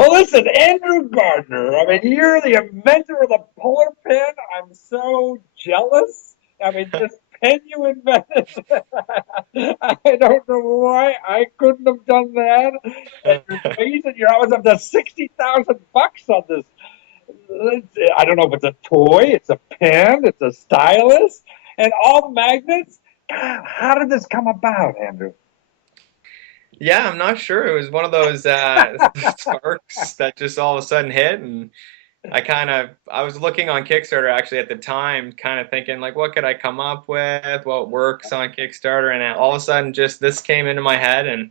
Well, listen, Andrew Gardner. I mean, you're the inventor of the polar pen. I'm so jealous. I mean, this pen you invented. I don't know why I couldn't have done that. And you're raising, you're always up to $60,000 on this. I don't know if it's a toy, it's a pen, it's a stylus, and all magnets. God, how did this come about, Andrew? Yeah, I'm not sure. It was one of those sparks that just all of a sudden hit, and I was looking on Kickstarter actually at the time, kind of thinking like, what could I come up with? What works on Kickstarter? And all of a sudden, just this came into my head, and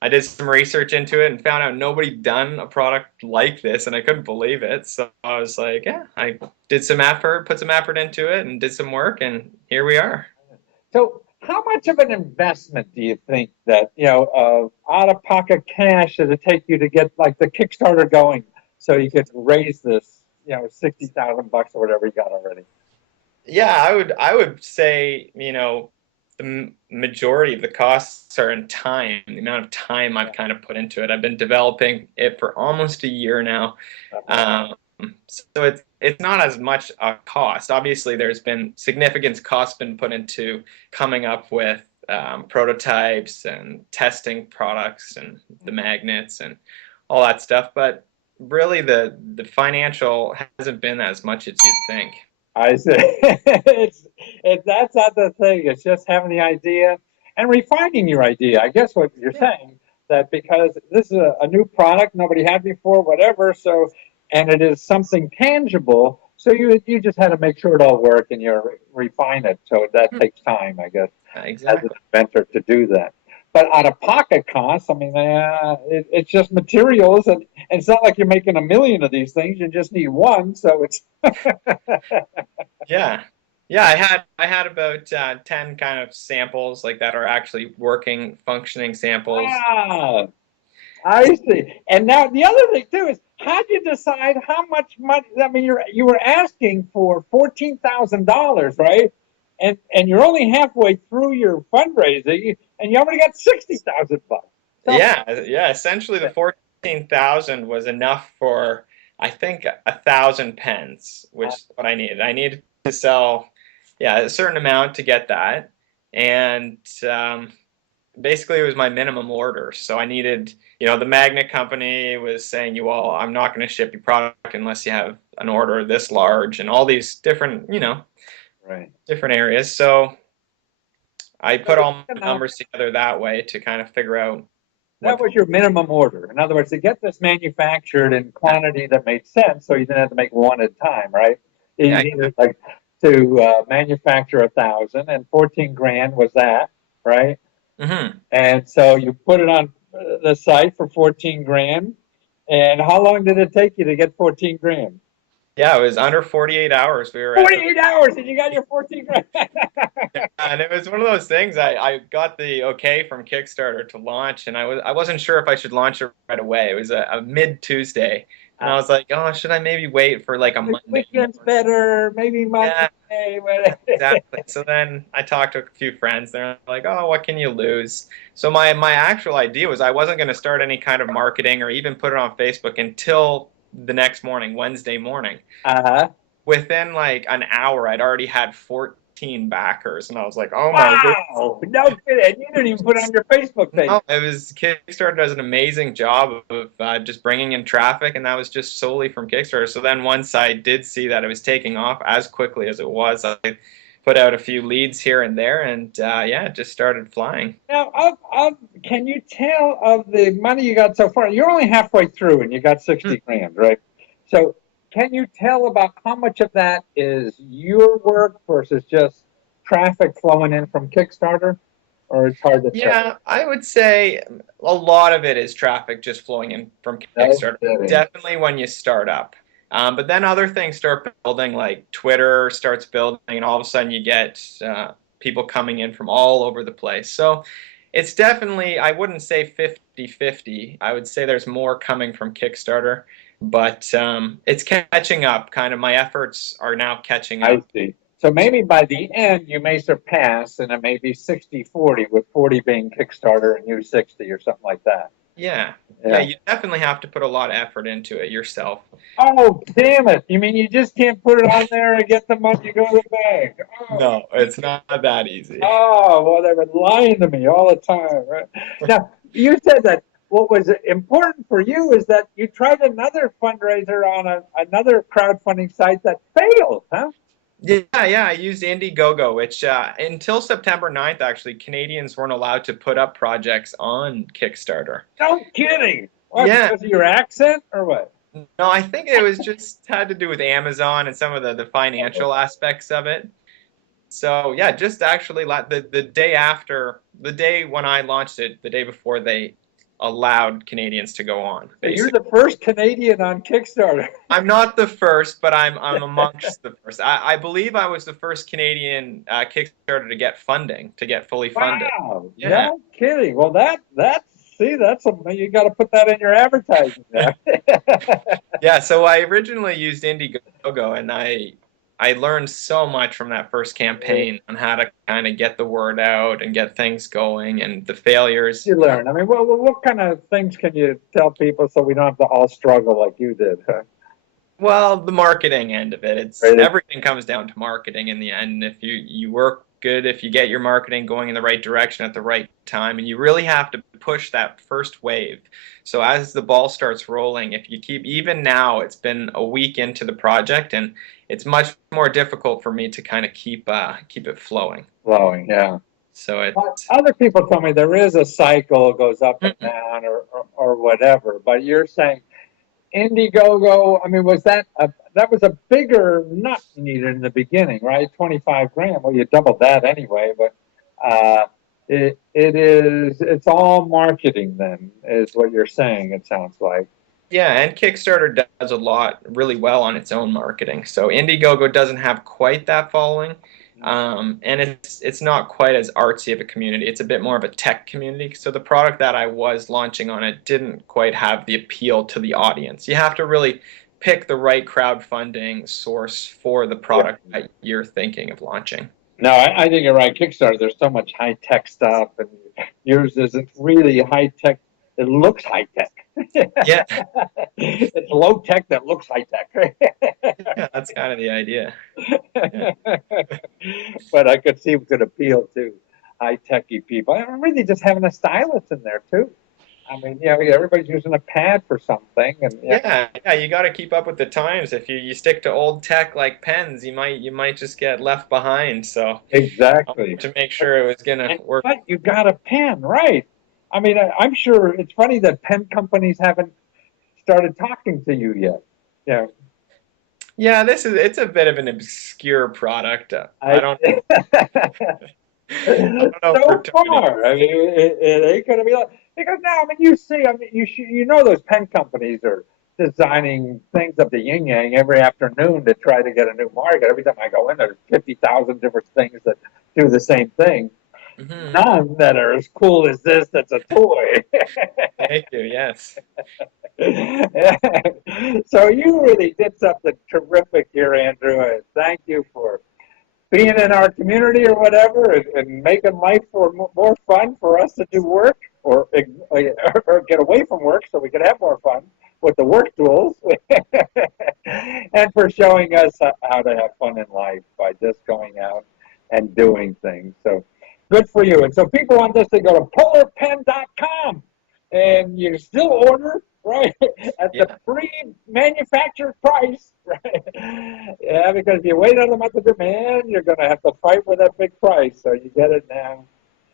I did some research into it and found out nobody done a product like this, and I couldn't believe it. So I was like, yeah, I did some effort, put some effort into it, and did some work, and here we are. So, how much of an investment do you think that out of pocket cash does it take you to get like the Kickstarter going, so you could raise this, $60,000 or whatever you got already? Yeah, I would say, the majority of the costs are in time, the amount of time I've kind of put into it. I've been developing it for almost a year now. Um, so it's not as much a cost. Obviously, there's been significant cost been put into coming up with prototypes and testing products and the magnets and all that stuff. But really, the financial hasn't been as much as you'd think. I say that's not the thing. It's just having the idea and refining your idea. I guess what you're Yeah. saying that because this is a new product nobody had before, whatever. So, and it is something tangible. So you just had to make sure it all worked and you refine it. So that takes time, I guess, as an Exactly. inventor to do that. But out of pocket costs, I mean, it's just materials, and it's not like you're making a million of these things. You just need one. So it's Yeah. Yeah, I had about 10 kind of samples like that are actually working, functioning samples. ah, I see. And now the other thing too is how do you decide how much money? I mean, you were asking for $14,000, right? And you're only halfway through your fundraising, and you already got $60,000. So Yeah, essentially the 14,000 was enough for I think 1,000 pens, which is what I needed. I needed to sell, yeah, a certain amount to get that. And basically it was my minimum order. So I needed, the magnet company was saying, you all, I'm not going to ship your product unless you have an order this large and all these different, right. different areas. So I So put all my enough. numbers together that way to kind of figure out That what. was your minimum order. In other words, to get this manufactured in quantity that made sense, so you didn't have to make one at a time, right? You Yeah, needed like to manufacture 1,000, and 14 grand was that, right? hmm And so you put it on the site for 14 grand. And how long did it take you to get 14 grand? yeah, it was under 48 hours. We were at the 48 hours and you got your 14 grand. Yeah, and it was one of those things. I got the okay from Kickstarter to launch, and I wasn't sure if I should launch it right away. It was a mid Tuesday, and I was like, oh, should I maybe wait for like a Monday Weekend's morning? better, maybe Monday. Yeah, exactly. So then I talked to a few friends. They're like, oh, what can you lose? So my actual idea was I wasn't going to start any kind of marketing or even put it on Facebook until the next morning, Wednesday morning. Uh-huh. Within like an hour, I'd already had 14 backers, and I was like, "Oh my Wow. No kidding. You didn't even put it goodness!" on your Facebook page. No, it was Kickstarter does an amazing job of just bringing in traffic, and that was just solely from Kickstarter. So then once I did see that it was taking off as quickly as it was, I put out a few leads here and there, and yeah, it just started flying. Now, can you tell of the money you got so far? You're only halfway through and you got Hmm. 60 grand, right? So, can you tell about how much of that is your work versus just traffic flowing in from Kickstarter? Or it's hard to tell? Yeah, I would say a lot of it is traffic just flowing in from No Kickstarter. kidding. Definitely when you start up. But then other things start building, like Twitter starts building, and all of a sudden you get people coming in from all over the place. So it's definitely, I wouldn't say 50-50. I would say there's more coming from Kickstarter, but it's catching up. Kind of my efforts are now catching I up. see. So maybe by the end you may surpass and it may be 60-40, with 40 being Kickstarter and you 60 or something like that. Yeah. Yeah, Yeah. you definitely have to put a lot of effort into it yourself. Oh, damn it. You mean you just can't put it on there and get the money to go to the bank? Oh, No, it's not that easy. oh, well, they've been lying to me all the time. Right? Now, you said that what was important for you is that you tried another fundraiser on another crowdfunding site that failed, huh? Yeah, yeah, I used Indiegogo, which until September 9th, actually, Canadians weren't allowed to put up projects on Kickstarter. No kidding. What, Yeah, because of your accent or what? no, I think it was just had to do with Amazon and some of the financial aspects of it. So yeah, just actually the day after, the day when I launched it, the day before they allowed Canadians to go on, So you're basically. the first Canadian on Kickstarter. I'm not the first, but I'm amongst the first. I believe I was the first Canadian Kickstarter to get funding, to get fully funded. Wow, Yeah. no kidding. Well, that's see, that's a you got to put that in your advertising there. Yeah, so I originally used Indiegogo and I learned so much from that first campaign on how to kind of get the word out and get things going and the failures. You learn. I mean, what kind of things can you tell people so we don't have to all struggle like you did? Huh? Well, the marketing end of it, it's Right. everything comes down to marketing in the end. If you work good, if you get your marketing going in the right direction at the right time, and you really have to push that first wave. So as the ball starts rolling, if you keep even now, it's been a week into the project, and it's much more difficult for me to kind of keep it flowing. Flowing, yeah. So it. But other people tell me there is a cycle, it goes up and down or whatever. But you're saying Indiegogo, I mean, that was a bigger nut needed in the beginning, right? 25 grand. Well, you doubled that anyway, but it's all marketing then, is what you're saying, it sounds like. Yeah, and Kickstarter does a lot really well on its own marketing. So Indiegogo doesn't have quite that following, and it's not quite as artsy of a community. It's a bit more of a tech community. So the product that I was launching on it didn't quite have the appeal to the audience. You have to really pick the right crowdfunding source for the Yeah. product that you're thinking of launching. No, I think you're right. Kickstarter, there's so much high tech stuff, and yours isn't really high tech. It looks high tech. Yeah, It's low tech that looks high tech. yeah, that's kind of the idea. Yeah. But I could see it could appeal to high techy people. I'm really just having a stylus in there too. I mean, everybody's using a pad for something, and Yeah, yeah, you got to keep up with the times. If you stick to old tech like pens, you might just get left behind. So I exactly. wanted to make sure it was gonna work. But you got a pen, right? I mean, I'm sure it's funny that pen companies haven't started talking to you yet. Yeah, Yeah, it's a bit of an obscure product. I I don't I don't know if we're so targeting. far. I mean, it ain't going to be like because now. I mean, you see, I mean, you know those pen companies are designing things of the yin yang every afternoon to try to get a new market. Every time I go in, there's 50,000 different things that do the same thing. Hmm. None that are as cool as this. That's a toy. Thank you. Yes. So you really did something terrific here, Andrew. And thank you for being in our community or whatever, and making life more fun for us to do work or get away from work so we can have more fun with the work tools, and for showing us how to have fun in life by just going out and doing things. So good for you. And so people want this to go to polarpen.com and you still order, right, at the Yeah. pre-manufactured price, right? Yeah, because if you wait on them at the demand, you're going to have to fight with that big price. So you get it now.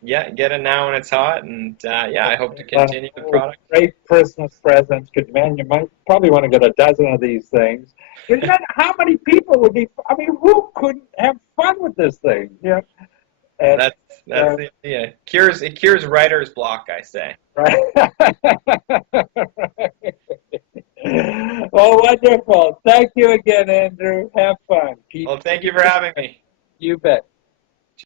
Yeah. Get it now when it's hot, and yeah, I hope to But, continue the oh, product. great Christmas presents. Because, man, you might probably want to get a dozen of these things. Because how many people would be, I mean, who couldn't have fun with this thing? Yeah. And, That's that's the idea. It cures writer's block, I say. right. Well, wonderful. Thank you again, Andrew. Have fun. Keep Well, thank you for having me. you bet.